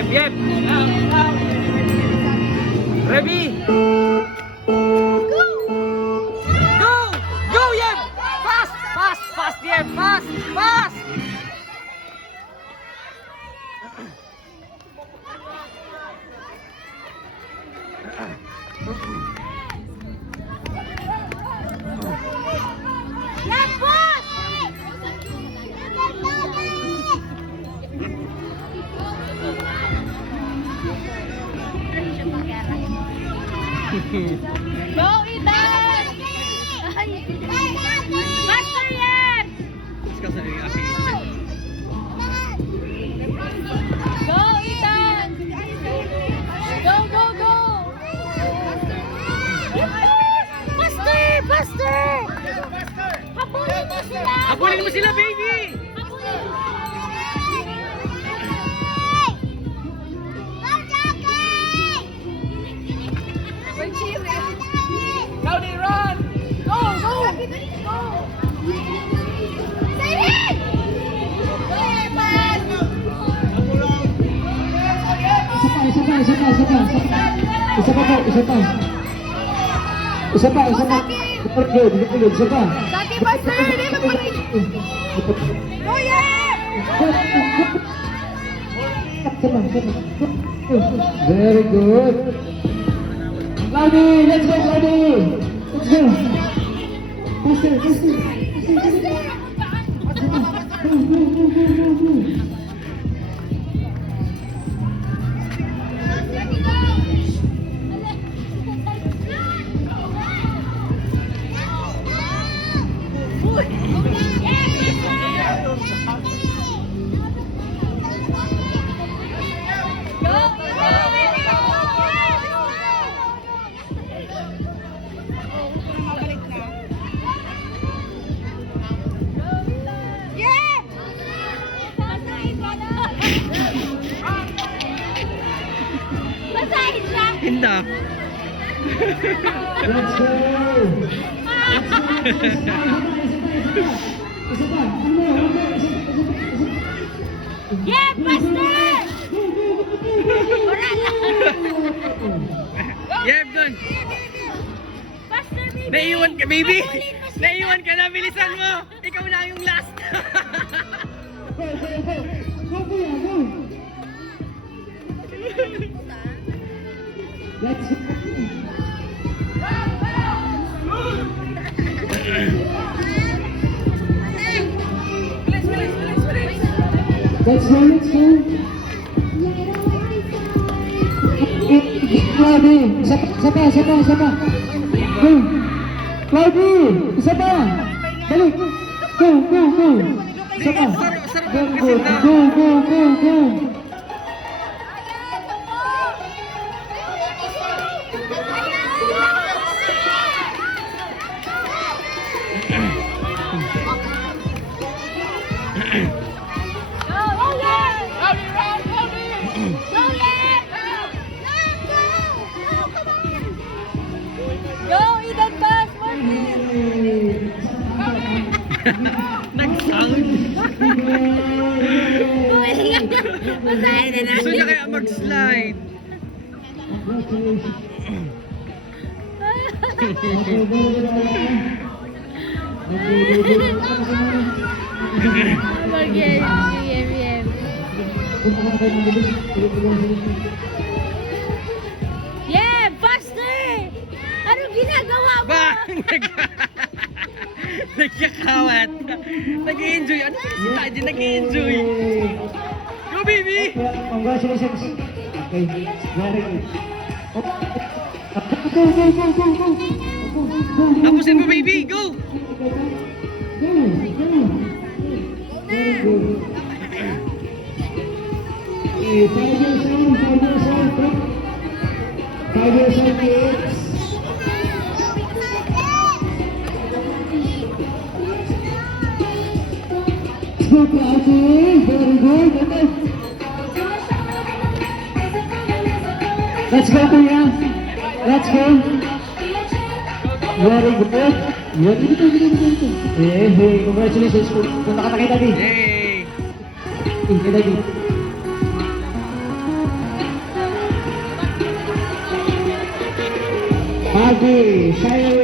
Yep. Ready? Go! Go! Go, Yep! Fast! Fast! Fast, Yep! Fast! Fast! Yep, boss! Go, Ethan! Faster yan! Go, Ethan! Go, go, go! Faster! Faster! Habulin mo sila! Habulin mo sila, baby! Now they run! Go! Go! Go! Silent! Isa pa. Good. Isa pa. Dati pa, sir! Hindi mo pa rin! Go, yeah! Very good. Cloudy, let's go, Cloudy. Let's go. Faster. Go. Hinda. Let's go. Isa pa. Yeah, faster! Yep, dun. Faster, baby! Naiiwan ka, baby! Naiiwan ka na, bilisan mo! Ikaw na yung last! Go. Let's go. Let's go. Cloudy, isa pa. Go. Cloudy, isa pa. Balik. Go. Isa pa. Go. Nag-sound! Masahin na Gusto niya kaya mag-slide! Yeah, faster! Anong ginagawa mo? Ba! Nagkakawat! Nag-i-enjoy! Ano kasi si Taji? Nag-i-enjoy! Go, baby! Congratulations. Okay, very good. Go. Tapusin mo, baby! Go! Very good. Okay, 5 years old, kids. Go, Cloudy. Very good. Okay. Let's go, Kuya. Let's go. Very good. Hey, congratulations. Punta ka na kay Daddy. Yay! Kay Daddy. Agi, saya